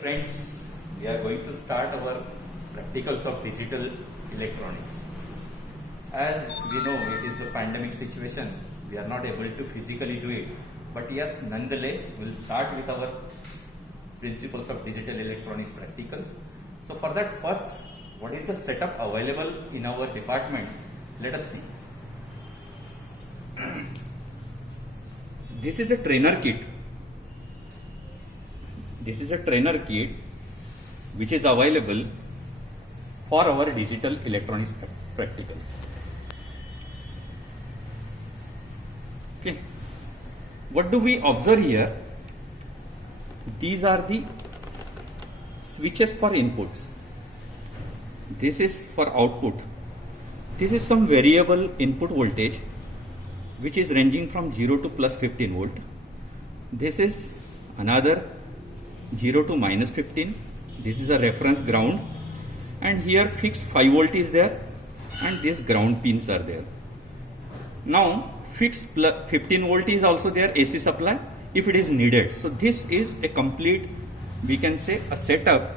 Friends, we are going to start our practicals of digital electronics. As we know, it is the pandemic situation. We are not able to physically do it. But yes, nonetheless, we'll start with our principles of digital electronics practicals. So for that, first, what is the setup available in our department? Let us see. This is a trainer kit. This is a trainer kit which is available for our digital electronics practicals. Okay. What do we observe here? These are the switches for inputs. This is for output. This is some variable input voltage which is ranging from 0 to plus 15 volt. This is another 0 to minus 15. This is a reference ground, and here fixed 5 volt is there, and these ground pins are there. Now fixed 15 volt is also there, AC supply if it is needed. So this is a complete, we can say, a setup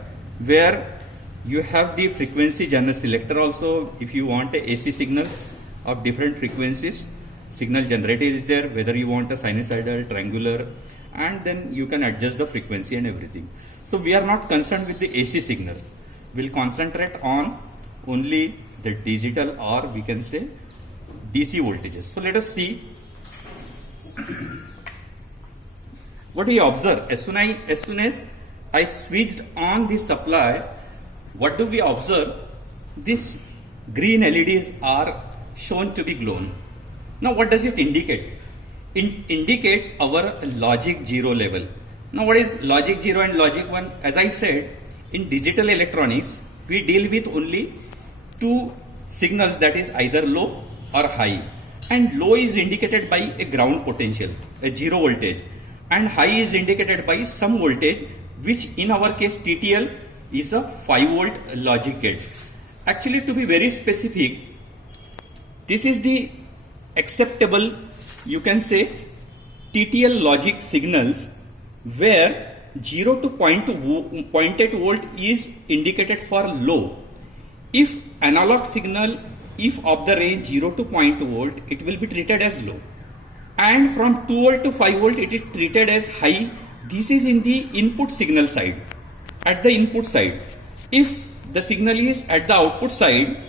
where you have the frequency general selector also. If you want a AC signals of different frequencies, signal generator is there, whether you want a sinusoidal, triangular, and then you can adjust the frequency and everything. So we are not concerned with the AC signals. We'll concentrate on only the digital, or we can say DC voltages. So let us see what we observe. As soon as I switched on the supply, what do we observe? These green LEDs are shown to be glowing. Now what does it indicate? It indicates our logic 0 level. Now what is logic 0 and logic 1? As I said, in digital electronics, we deal with only two signals, that is either low or high. And low is indicated by a ground potential, a 0 voltage. And high is indicated by some voltage, which in our case TTL is a 5 volt logic gate. Actually, to be very specific, this is the acceptable, you can say, TTL logic signals where 0 to 0.8 volt is indicated for low. If analog signal, if of the range 0 to 0.2 volt, it will be treated as low. And from 2 volt to 5 volt, it is treated as high. This is in the input signal side. At the input side, if the signal is at the output side,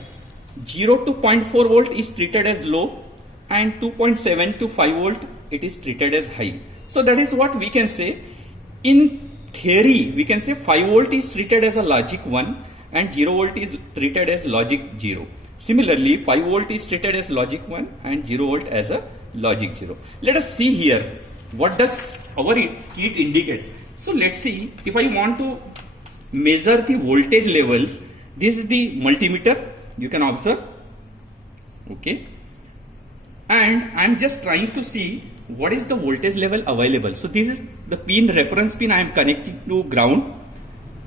0 to 0.4 volt is treated as low, and 2.7 to 5 volt it is treated as high. So that is what we can say. In theory, we can say 5 volt is treated as a logic 1 and 0 volt is treated as logic 0. Similarly, 5 volt is treated as logic 1 and 0 volt as a logic 0. Let us see here what does our kit indicates. So let's see, if I want to measure the voltage levels, this is the multimeter, you can observe. Okay. And I'm just trying to see what is the voltage level available. So this is the pin, reference pin I am connecting to ground.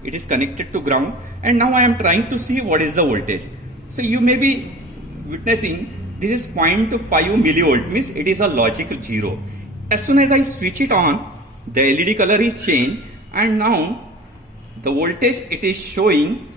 It is connected to ground, and now I am trying to see what is the voltage. So you may be witnessing this is 0.5 millivolt, means it is a logical 0. As soon as I switch it on, the LED color is changed, and now the voltage it is showing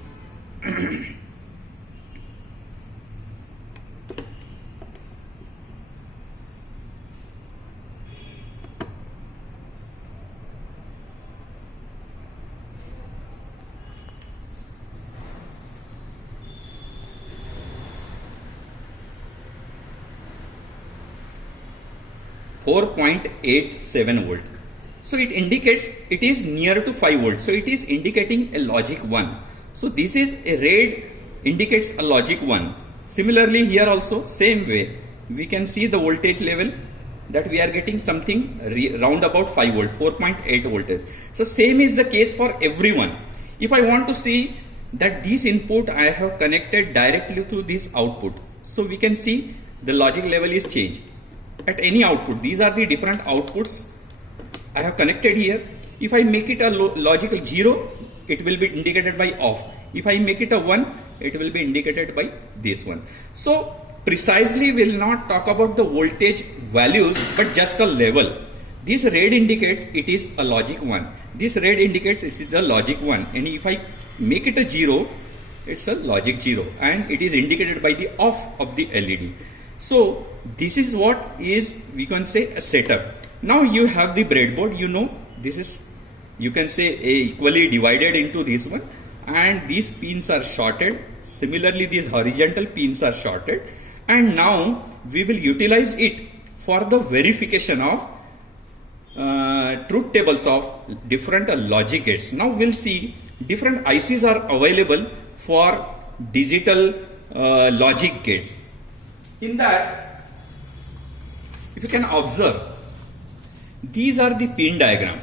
4.87 volt. So it indicates it is near to 5 volt. So it is indicating a logic 1. So this is a red indicates a logic 1. Similarly here also same way we can see the voltage level that we are getting something round about 5 volt, 4.8 voltage. So same is the case for everyone. If I want to see that this input I have connected directly to this output, so we can see the logic level is changed. At any output, these are the different outputs I have connected here. If I make it a logical 0, it will be indicated by off. If I make it a 1, it will be indicated by this one. So precisely we will not talk about the voltage values, but just a level. This red indicates it is a logic 1. This red indicates it is a logic 1. And if I make it a 0, it's a logic 0. And it is indicated by the off of the LED. So this is what is, we can say, a setup. Now you have the breadboard, you know, this is, you can say, equally divided into this one. And these pins are shorted. Similarly, these horizontal pins are shorted. And now we will utilize it for the verification of truth tables of different logic gates. Now we'll see different ICs are available for digital logic gates. In that, if you can observe, these are the pin diagram.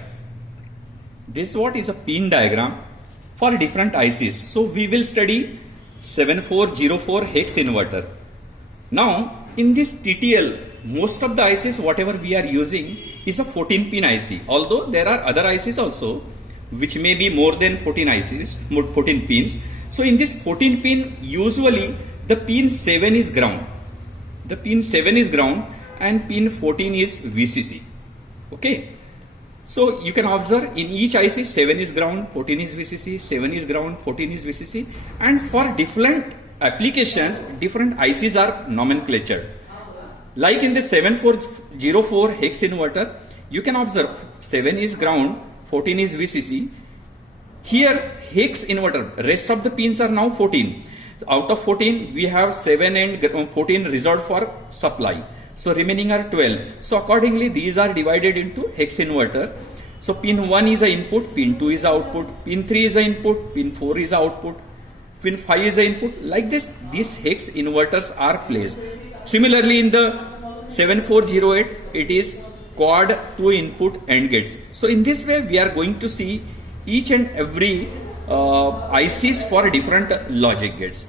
This what is a pin diagram for different ICs. So we will study 7404 hex inverter. Now in this TTL, most of the ICs whatever we are using is a 14 pin IC. Although there are other ICs also which may be more than 14 ICs, more 14 pins. So in this 14 pin, usually the pin 7 is ground. The pin 7 is ground and pin 14 is VCC. Okay. So you can observe in each IC 7 is ground, 14 is VCC, 7 is ground, 14 is VCC, and for different applications different ICs are nomenclatured. Like in the 7404 hex inverter, you can observe 7 is ground, 14 is VCC. Here hex inverter, rest of the pins are now 14. Out of 14 we have 7 and 14 reserved for supply. So remaining are 12. So accordingly these are divided into hex inverter. So pin 1 is the input, pin 2 is the output, pin 3 is the input, pin 4 is the output, pin 5 is the input. Like this, these hex inverters are placed. Similarly in the 7408, it is quad 2 input AND gates. So in this way we are going to see each and every ICs for different logic gates.